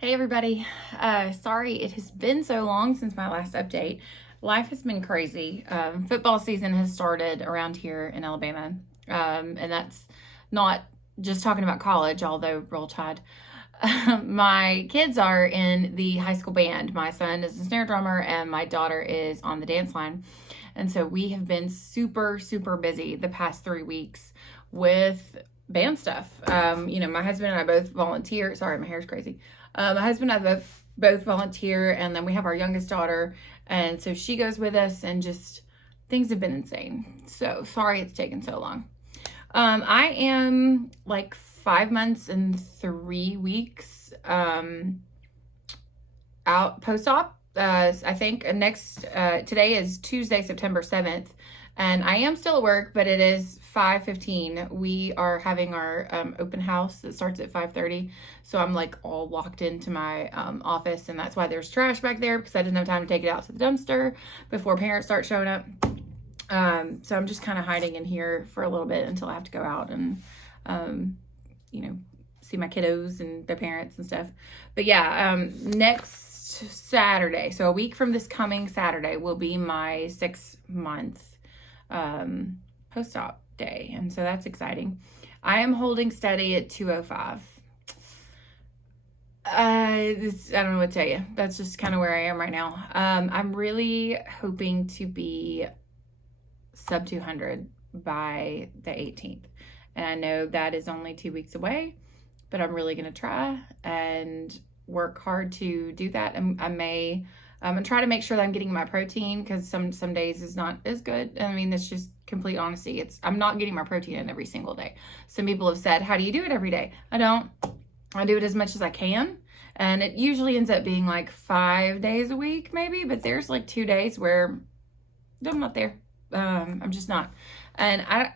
Hey everybody. Sorry it has been so long since my last update. Life has been crazy. Football season has started around here in Alabama. And that's not just talking about college, although roll tide. My kids are in the high school band. My son is a snare drummer and my daughter is on the dance line. And so we have been super, super busy the past 3 weeks with band stuff. My husband and I both volunteer. Sorry, my hair's crazy. My husband and I both volunteer, and then we have our youngest daughter, and so she goes with us, and just things have been insane. So sorry it's taken so long. I am like 5 months and 3 weeks out post-op. I think today is Tuesday, September 7th, and I am still at work, but it is 5:15. We are having our open house that starts at 5:30, so I'm like all locked into my office, and that's why there's trash back there, because I didn't have time to take it out to the dumpster before parents start showing up. So I'm just kind of hiding in here for a little bit until I have to go out and see my kiddos and their parents and stuff. But yeah, next Saturday, so a week from this coming Saturday, will be my 6-month post-op day, and so that's exciting. I am holding steady at 205. I don't know what to tell you. That's just kind of where I am right now. I'm really hoping to be sub 200 by the 18th, and I know that is only 2 weeks away, but I'm really going to try and work hard to do that. And I may and try to make sure that I'm getting my protein, because some days is not as good. I mean, that's just complete honesty. I'm not getting my protein in every single day. Some people have said, how do you do it every day? I don't. I do it as much as I can, and it usually ends up being like 5 days a week maybe, but there's like 2 days where I'm not there. I'm just not. And I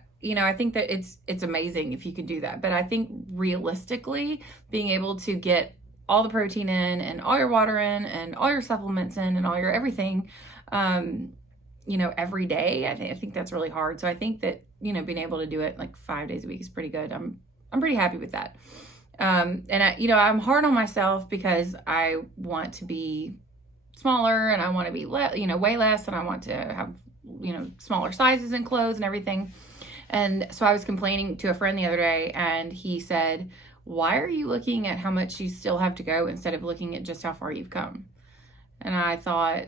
think that it's amazing if you can do that, but I think realistically being able to get all the protein in and all your water in and all your supplements in and all your everything, every day, I think that's really hard. So I think that, being able to do it like 5 days a week is pretty good. I'm pretty happy with that. And I'm hard on myself because I want to be smaller, and I want to be, way less, and I want to have, smaller sizes in clothes and everything. And so I was complaining to a friend the other day, and he said, why are you looking at how much you still have to go instead of looking at just how far you've come? And I thought,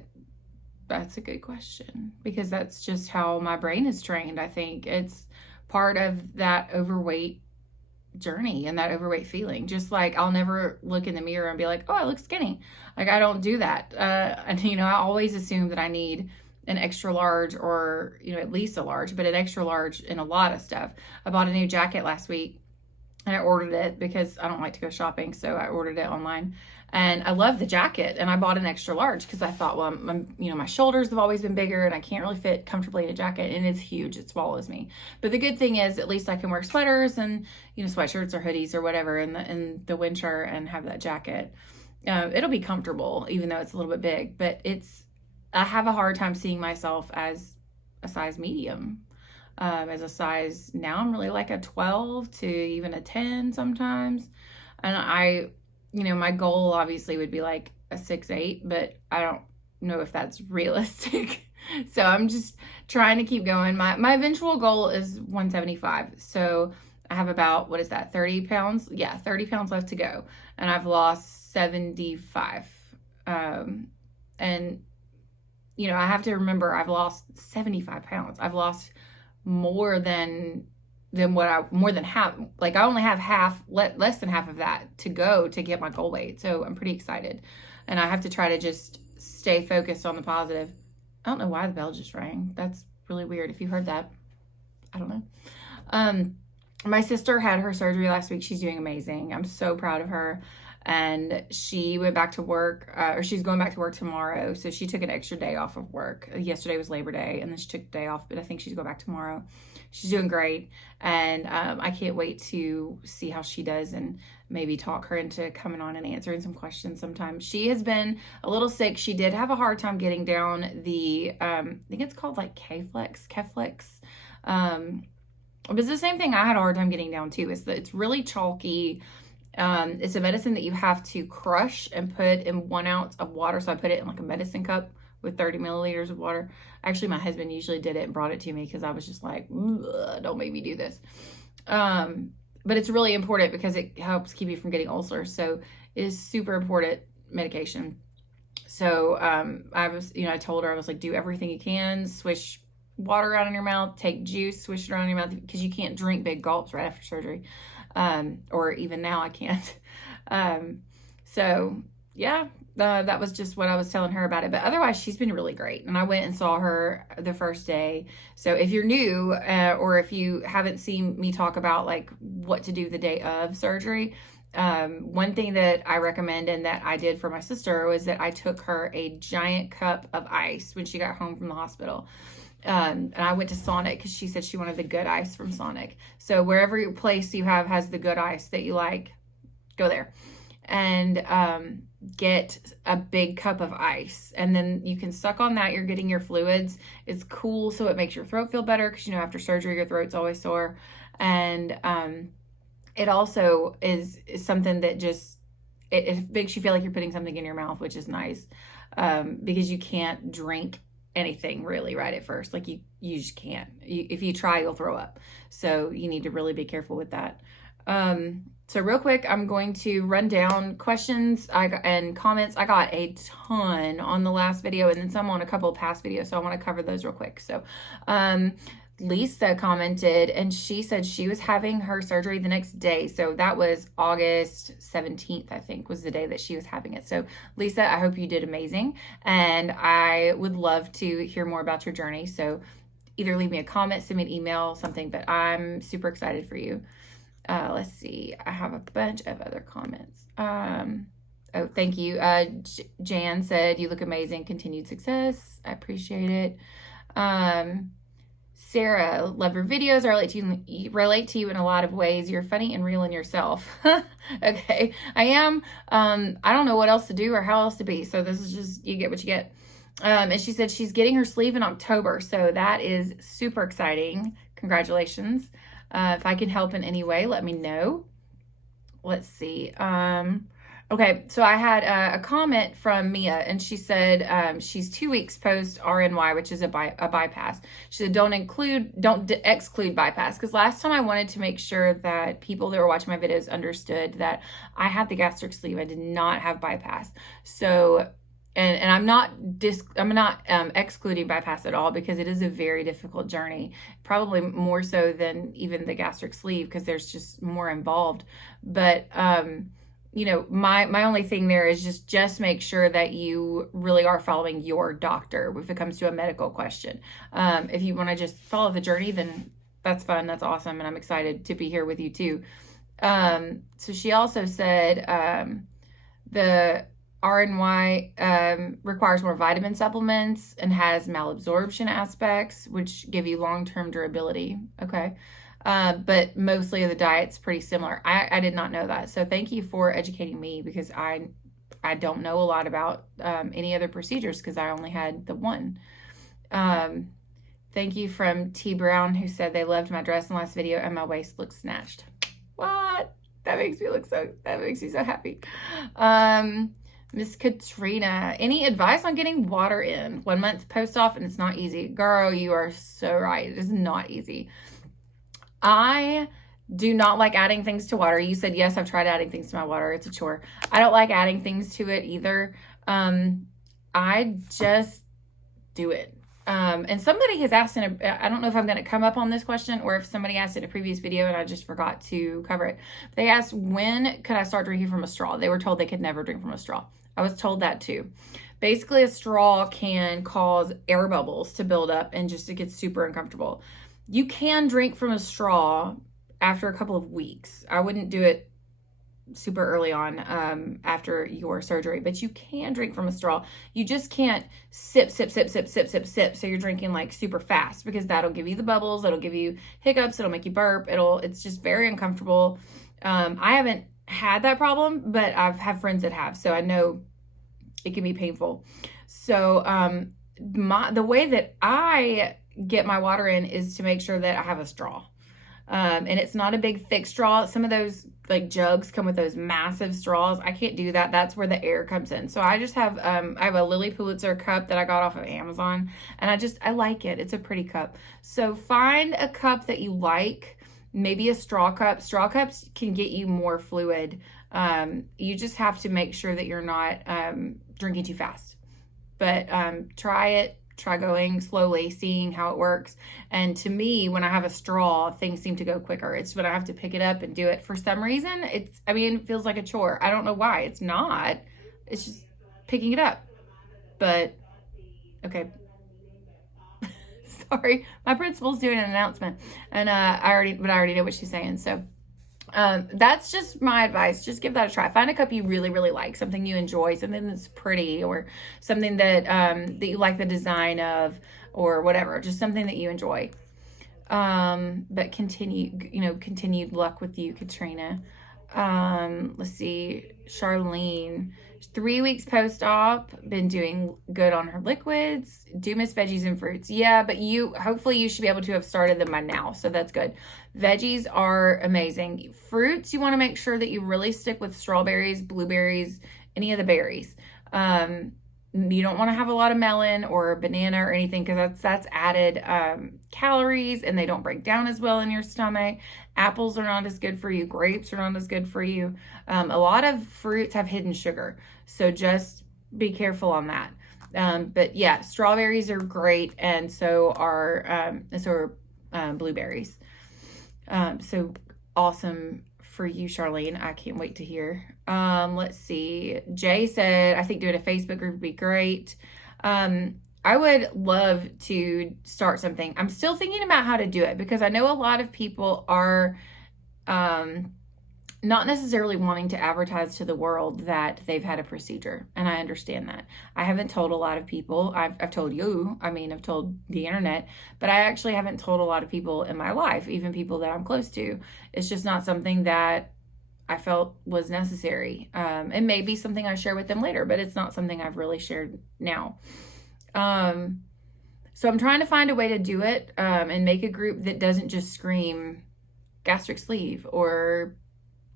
that's a good question, because that's just how my brain is trained. I think it's part of that overweight journey and that overweight feeling. Just like I'll never look in the mirror and be like, oh, I look skinny. Like, I don't do that. And I always assume that I need an extra large, or at least a large, but an extra large in a lot of stuff. I bought a new jacket last week, and I ordered it because I don't like to go shopping, so I ordered it online. And I love the jacket, and I bought an extra large because I thought, well, my shoulders have always been bigger, and I can't really fit comfortably in a jacket, and it's huge. It swallows me. But the good thing is, at least I can wear sweaters and sweatshirts or hoodies or whatever in the winter and have that jacket. It'll be comfortable, even though it's a little bit big. But I have a hard time seeing myself as a size medium. As a size, now I'm really like a 12 to even a 10 sometimes. And my goal obviously would be like a 6'8", but I don't know if that's realistic. So I'm just trying to keep going. My eventual goal is 175. So I have about, 30 pounds? Yeah, 30 pounds left to go. And I've lost 75. And I have to remember, I've lost 75 pounds. I've lost more than half. Like, I only have less than half of that to go to get my goal weight. So I'm pretty excited, and I have to try to just stay focused on the positive. I don't know why the bell just rang. That's really weird. If you heard that, I don't know. My sister had her surgery last week. She's doing amazing. I'm so proud of her. And she went back to work, or she's going back to work tomorrow. So she took an extra day off of work. Yesterday was Labor Day, and then she took a day off, but I think she's going back tomorrow. She's doing great. And I can't wait to see how she does, and maybe talk her into coming on and answering some questions sometime. She has been a little sick. She did have a hard time getting down the, I think it's called like Keflex. It was the same thing I had a hard time getting down too. It's really chalky. It's a medicine that you have to crush and put in 1 ounce of water. So I put it in like a medicine cup with 30 milliliters of water. Actually, my husband usually did it and brought it to me because I was just like, don't make me do this. But it's really important because it helps keep you from getting ulcers. So it is super important medication. So I told her, I was like, do everything you can, swish water around in your mouth, take juice, swish it around in your mouth, because you can't drink big gulps right after surgery. Or even now I can't. So yeah, that was just what I was telling her about it. But otherwise, she's been really great. And I went and saw her the first day. So if you're new, or if you haven't seen me talk about like what to do the day of surgery, one thing that I recommend and that I did for my sister was that I took her a giant cup of ice when she got home from the hospital. And I went to Sonic because she said she wanted the good ice from Sonic. So wherever place you have has the good ice that you like, go there and get a big cup of ice. And then you can suck on that. You're getting your fluids. It's cool. So it makes your throat feel better because, after surgery, your throat's always sore. And it also is something that just, it makes you feel like you're putting something in your mouth, which is nice, because you can't drink anything really right at first. Like you just can't. If you try, you'll throw up. So you need to really be careful with that. So real quick, I'm going to run down questions and comments. I got a ton on the last video and then some on a couple of past videos. So I want to cover those real quick. So, Lisa commented and she said she was having her surgery the next day. So that was August 17th, I think, was the day that she was having it. So Lisa, I hope you did amazing. And I would love to hear more about your journey. So either leave me a comment, send me an email, something, but I'm super excited for you. Let's see. I have a bunch of other comments. Oh, thank you. Jan said, you look amazing. Continued success. I appreciate it. Sarah, love your videos. I relate to you in a lot of ways. You're funny and real in yourself. Okay, I am. I don't know what else to do or how else to be. So this is just, you get what you get. And she said she's getting her sleeve in October. So that is super exciting. Congratulations. If I can help in any way, let me know. Let's see. Okay, so I had a comment from Mia, and she said she's 2 weeks post RNY, which is a bypass. She said don't exclude bypass, because last time I wanted to make sure that people that were watching my videos understood that I had the gastric sleeve. I did not have bypass. So, and I'm not excluding bypass at all, because it is a very difficult journey, probably more so than even the gastric sleeve, because there's just more involved. But my only thing there is just make sure that you really are following your doctor if it comes to a medical question. If you want to just follow the journey, then that's fun. That's awesome. And I'm excited to be here with you too. So she also said the RNY requires more vitamin supplements and has malabsorption aspects, which give you long-term durability. Okay. But mostly the diet's pretty similar. I did not know that. So thank you for educating me, because I don't know a lot about any other procedures, because I only had the one. Thank you from T Brown, who said they loved my dress in the last video and my waist looks snatched. What? That makes me so happy. Miss Katrina, any advice on getting water in? 1 month post-op and it's not easy. Girl, you are so right. It is not easy. I do not like adding things to water. You said, yes, I've tried adding things to my water. It's a chore. I don't like adding things to it either. I just do it. And somebody has asked I don't know if I'm going to come up on this question or if somebody asked in a previous video and I just forgot to cover it. They asked, when could I start drinking from a straw? They were told they could never drink from a straw. I was told that too. Basically, a straw can cause air bubbles to build up and just it gets super uncomfortable. You can drink from a straw after a couple of weeks. I wouldn't do it super early on after your surgery, but you can drink from a straw. You just can't sip. So you're drinking like super fast, because that'll give you the bubbles. That'll give you hiccups. It'll make you burp. It's just very uncomfortable. I haven't had that problem, but I've had friends that have, so I know it can be painful. So the way that I get my water in is to make sure that I have a straw. And it's not a big thick straw. Some of those like jugs come with those massive straws. I can't do that. That's where the air comes in. So I just have, I have a Lily Pulitzer cup that I got off of Amazon, and I like it. It's a pretty cup. So find a cup that you like, maybe a straw cup. Straw cups can get you more fluid. You just have to make sure that you're not drinking too fast. But try it. Try going slowly, seeing how it works. And to me, when I have a straw, things seem to go quicker. It's when I have to pick it up and do it. For some reason, it feels like a chore. I don't know why. It's not. It's just picking it up. But, okay. Sorry. My principal's doing an announcement. And I already know what she's saying. So, that's just my advice. Just give that a try. Find a cup you really, really like, something you enjoy, something that's pretty, or something that that you like the design of, or whatever. Just something that you enjoy. But continued luck with you, Katrina. Let's see, Charlene. 3 weeks post-op, been doing good on her liquids. Do miss veggies and fruits. Yeah, but hopefully you should be able to have started them by now, so that's good. Veggies are amazing. Fruits, you want to make sure that you really stick with strawberries, blueberries, any of the berries. You don't want to have a lot of melon or banana or anything, because that's added calories, and they don't break down as well in your stomach. Apples are not as good for you. Grapes are not as good for you. A lot of fruits have hidden sugar, so just be careful on that. But yeah, strawberries are great, and so are blueberries. So awesome for you, Charlene. I can't wait to hear. Let's see. Jay said, I think doing a Facebook group would be great. I would love to start something. I'm still thinking about how to do it, because I know a lot of people are not necessarily wanting to advertise to the world that they've had a procedure. And I understand that. I haven't told a lot of people. I've told you, I've told the internet, but I actually haven't told a lot of people in my life, even people that I'm close to. It's just not something that I felt was necessary. It may be something I share with them later, but it's not something I've really shared now. So I'm trying to find a way to do it, and make a group that doesn't just scream gastric sleeve or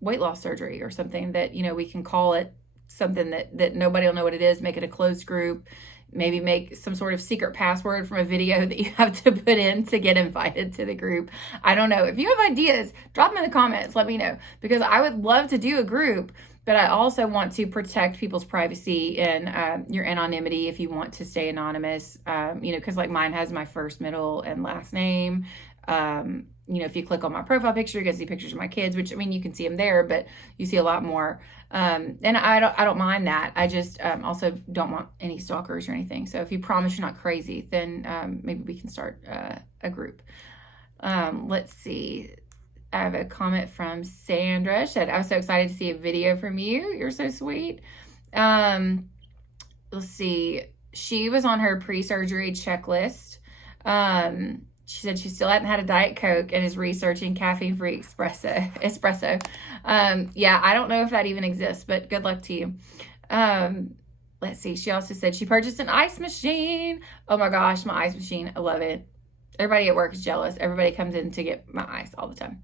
weight loss surgery or something, that, we can call it something that nobody will know what it is, make it a closed group, maybe make some sort of secret password from a video that you have to put in to get invited to the group. I don't know. If you have ideas, drop them in the comments, let me know, because I would love to do a group, but I also want to protect people's privacy and your anonymity if you want to stay anonymous, because like mine has my first, middle, and last name. If you click on my profile picture, you can see pictures of my kids, which, you can see them there, but you see a lot more. And I don't mind that. I just also don't want any stalkers or anything. So if you promise you're not crazy, then maybe we can start a group. Let's see. I have a comment from Sandra. She said, I was so excited to see a video from you. You're so sweet. Let's see. She was on her pre-surgery checklist. She said she still hadn't had a Diet Coke and is researching caffeine-free espresso. Yeah, I don't know if that even exists, but good luck to you. Let's see. She also said she purchased an ice machine. Oh my gosh, my ice machine. I love it. Everybody at work is jealous. Everybody comes in to get my ice all the time.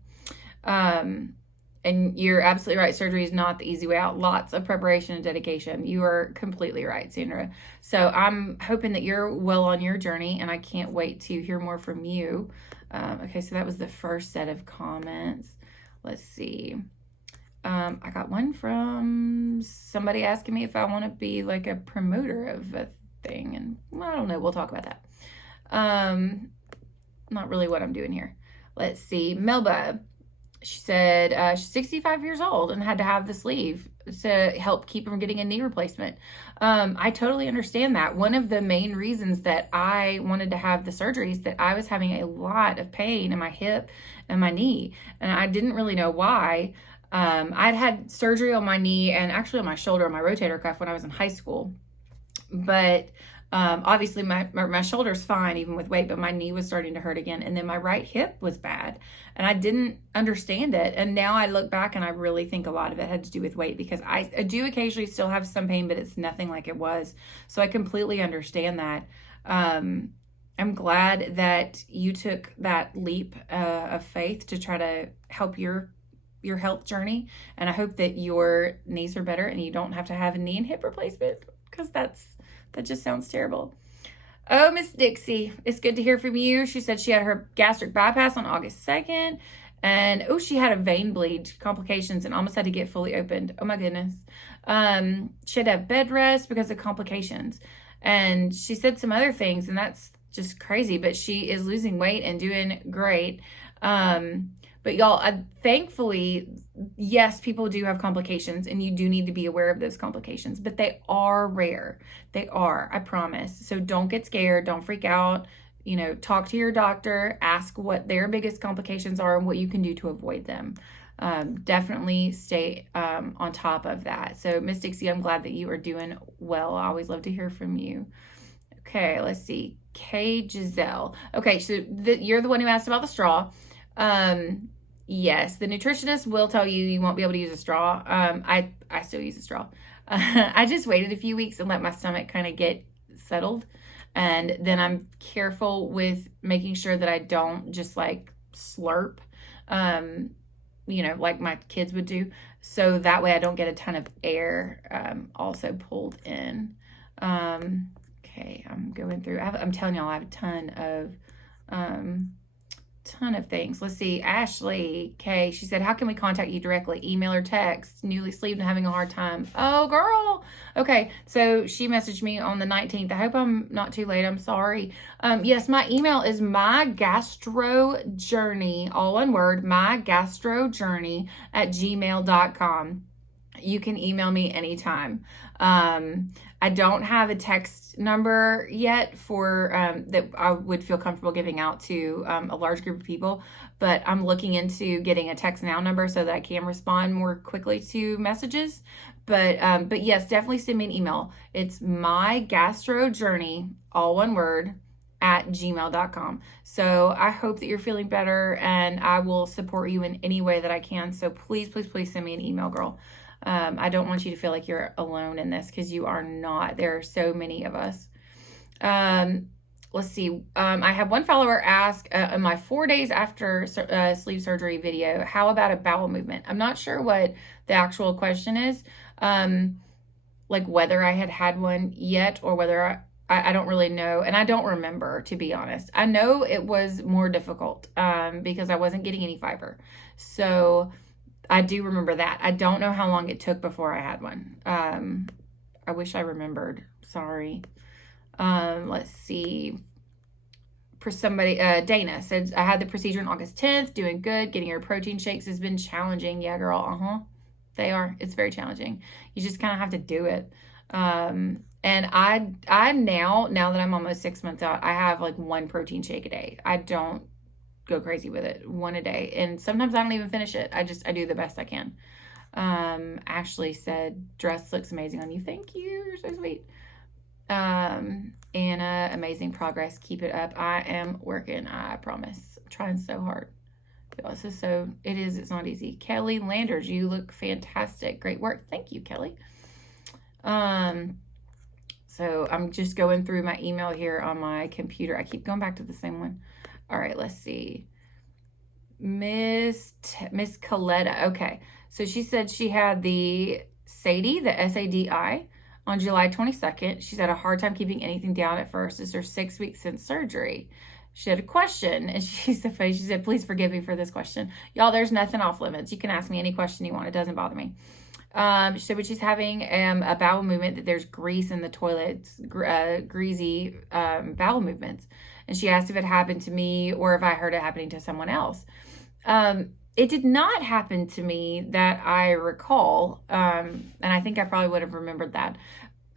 And you're absolutely right. Surgery is not the easy way out. Lots of preparation and dedication. You are completely right, Sandra. So I'm hoping that you're well on your journey, and I can't wait to hear more from you. Okay, so that was the first set of comments. Let's see. I got one from somebody asking me if I want to be like a promoter of a thing, and I don't know. We'll talk about that. Not really what I'm doing here. Let's see. Melba. She said she's 65 years old and had to have the sleeve to help keep from getting a knee replacement. I totally understand that. One of the main reasons that I wanted to have the surgery is that I was having a lot of pain in my hip and my knee, and I didn't really know why. I'd had surgery on my knee and actually on my shoulder, on my rotator cuff, when I was in high school. But obviously my shoulder's fine even with weight, but my knee was starting to hurt again. And then my right hip was bad, and I didn't understand it. And now I look back and I really think a lot of it had to do with weight, because I do occasionally still have some pain, but it's nothing like it was. So I completely understand that. I'm glad that you took that leap of faith to try to help your health journey, and I hope that your knees are better and you don't have to have a knee and hip replacement, because that just sounds terrible. Oh, Miss Dixie, it's good to hear from you. She said she had her gastric bypass on August 2nd, and she had a vein bleed complications and almost had to get fully opened. Oh my goodness. She had to have bed rest because of complications, and she said some other things, and that's just crazy, but she is losing weight and doing great. But y'all, thankfully, yes, people do have complications, and you do need to be aware of those complications, but they are rare. They are, I promise. So don't get scared. Don't freak out. Talk to your doctor, ask what their biggest complications are and what you can do to avoid them. Definitely stay on top of that. So Miss Dixie, I'm glad that you are doing well. I always love to hear from you. Okay, let's see. K. Giselle. Okay, so you're the one who asked about the straw. Yes, the nutritionist will tell you won't be able to use a straw. I still use a straw. I just waited a few weeks and let my stomach kind of get settled. And then I'm careful with making sure that I don't just like slurp, like my kids would do. So that way I don't get a ton of air also pulled in. Okay, I'm going through. I'm telling y'all, I have a ton of things. Let's see. Ashley K. She said, how can we contact you directly? Email or text? Newly sleeved and having a hard time. Oh, girl. Okay. So she messaged me on the 19th. I hope I'm not too late. I'm sorry. Yes, my email is mygastrojourney, all one word, mygastrojourney@gmail.com. You can email me anytime. I don't have a text number yet for that I would feel comfortable giving out to a large group of people, but I'm looking into getting a text now number so that I can respond more quickly to messages. But yes, definitely send me an email. It's mygastrojourney, all one word, @gmail.com. So I hope that you're feeling better, and I will support you in any way that I can. So please, please, please send me an email, girl. I don't want you to feel like you're alone in this, because you are not. There are so many of us. Let's see. I have one follower ask in my 4 days after sleeve surgery video, how about a bowel movement? I'm not sure what the actual question is, like whether I had one yet or whether I don't really know. And I don't remember, to be honest. I know it was more difficult because I wasn't getting any fiber. So I do remember that. I don't know how long it took before I had one. I wish I remembered. Sorry. Let's see. For somebody, Dana said, I had the procedure on August 10th, doing good. Getting her protein shakes has been challenging. Yeah, girl. They are. It's very challenging. You just kind of have to do it. And I now that I'm almost 6 months out, I have like one protein shake a day. I don't go crazy with it, one a day, and sometimes I don't even finish it. I do the best I can. Ashley said, dress looks amazing on you. Thank you, you're so sweet. Anna, amazing progress, keep it up. I am working, I promise. I'm trying so hard. It's not easy. Kelly Landers, you look fantastic, great work. Thank you, Kelly. So I'm just going through my email here on my computer. I keep going back to the same one. All right, let's see. Miss Coletta. Okay, so she said she had the SADI, the SADI, on July 22nd. She's had a hard time keeping anything down at first. It's her 6 weeks since surgery. She had a question, and she said, please forgive me for this question. Y'all, there's nothing off limits. You can ask me any question you want. It doesn't bother me. She said when she's having a bowel movement, that there's grease in the toilets, greasy bowel movements. And she asked if it happened to me or if I heard it happening to someone else. It did not happen to me that I recall. And I think I probably would have remembered that.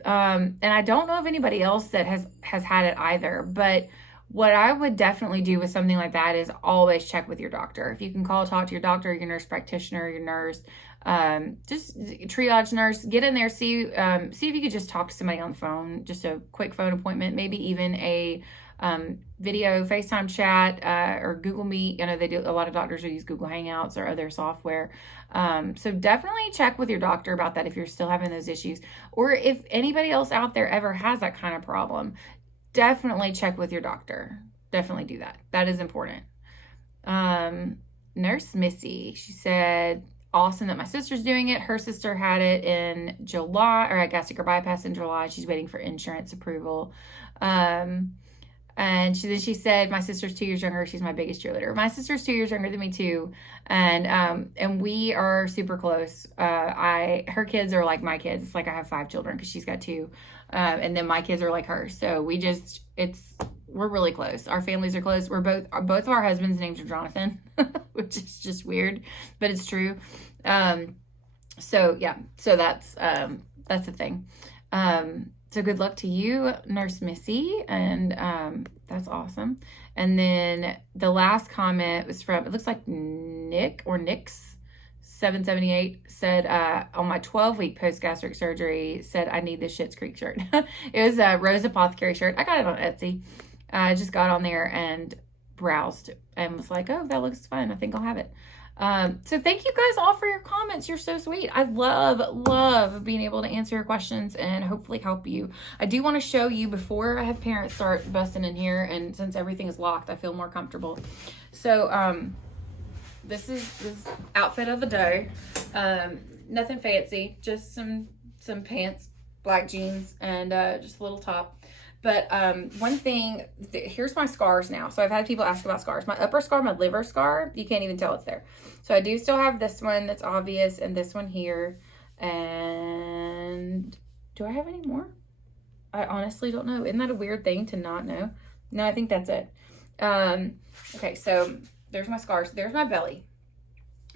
And I don't know of anybody else that has had it either. But what I would definitely do with something like that is always check with your doctor. If you can talk to your doctor, your nurse practitioner, your nurse, just triage nurse, get in there, see if you could just talk to somebody on the phone, just a quick phone appointment, maybe even a video FaceTime chat or Google Meet. I know they do, a lot of doctors will use Google Hangouts or other software. So definitely check with your doctor about that if you're still having those issues, or if anybody else out there ever has that kind of problem. definitely check with your doctor. Definitely do that. That is important. Nurse Missy, she said, awesome that my sister's doing it. Her sister had it in July, or I gastric bypass in July. She's waiting for insurance approval. And she said, my sister's 2 years younger. She's my biggest cheerleader. My sister's 2 years younger than me too. And we are super close. Her kids are like my kids. It's like I have 5 children because she's got 2. And then my kids are like her. So we're really close. Our families are close. Both of our husbands' names are Jonathan, which is just weird, but it's true. So that's the thing. So good luck to you, Nurse Missy, and that's awesome. And then the last comment was from, it looks like Nick or Nix 778 said, on my 12-week post-gastric surgery, said I need the Schitt's Creek shirt. It was a Rose Apothecary shirt. I got it on Etsy. I just got on there and browsed and was like, oh, that looks fun. I think I'll have it. So thank you guys all for your comments. You're so sweet. I love being able to answer your questions and hopefully help you. I do want to show you before I have parents start busting in here, and since everything is locked, I feel more comfortable. So, this is this outfit of the day. Nothing fancy, just some pants, black jeans, and just a little top. But one thing, here's my scars now. So I've had people ask about scars. My upper scar, my liver scar, you can't even tell it's there. So I do still have this one that's obvious, and this one here. And do I have any more? I honestly don't know. Isn't that a weird thing to not know? No, I think that's it. Okay, so there's my scars. There's my belly.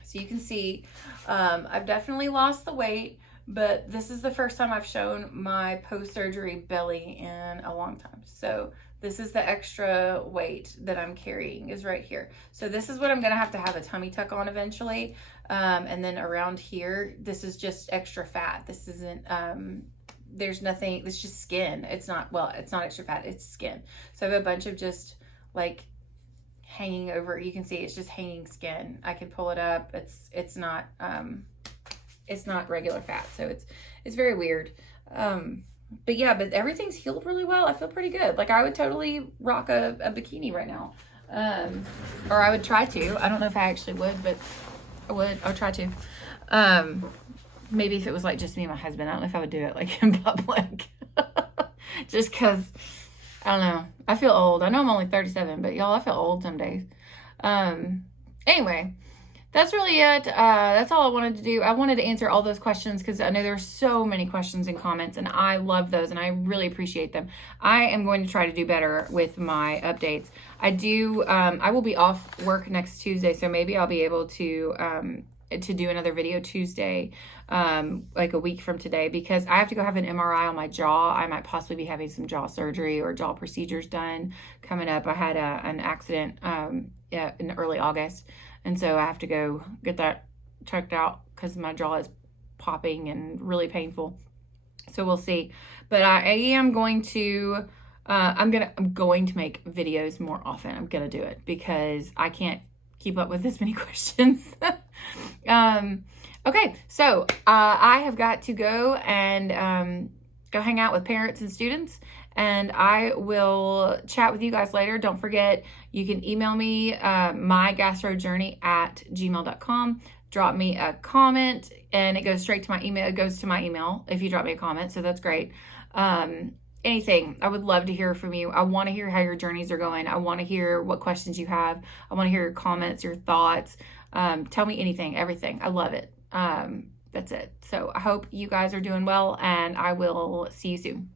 So you can see I've definitely lost the weight. But this is the first time I've shown my post-surgery belly in a long time. So this is the extra weight that I'm carrying is right here. So this is what I'm going to have a tummy tuck on eventually. And then around here, this is just extra fat. This isn't, there's nothing, it's just skin. It's not extra fat, it's skin. So I have a bunch of just like hanging over, you can see it's just hanging skin. I can pull it up. It's not regular fat, so it's very weird. But yeah, but everything's healed really well. I feel pretty good. Like I would totally rock a bikini right now, or I would try to. I don't know if I actually would, but I would try to. Maybe if it was like just me and my husband. I don't know if I would do it like in public, just because I don't know. I feel old. I know I'm only 37, but y'all, I feel old some days. Anyway. That's really it. That's all I wanted to do. I wanted to answer all those questions because I know there are so many questions and comments, and I love those, and I really appreciate them. I am going to try to do better with my updates. I will be off work next Tuesday, so maybe I'll be able to do another video Tuesday, like a week from today, because I have to go have an MRI on my jaw. I might possibly be having some jaw surgery or jaw procedures done coming up. I had an accident in early August. And so I have to go get that checked out because my jaw is popping and really painful. So we'll see. But I am going to, I'm going to make videos more often. I'm going to do it because I can't keep up with this many questions. Okay, so I have got to go and go hang out with parents and students. And I will chat with you guys later. Don't forget, you can email me, mygastrojourney@gmail.com. Drop me a comment, and it goes straight to my email. It goes to my email if you drop me a comment, so that's great. Anything. I would love to hear from you. I want to hear how your journeys are going. I want to hear what questions you have. I want to hear your comments, your thoughts. Tell me anything, everything. I love it. That's it. So I hope you guys are doing well, and I will see you soon.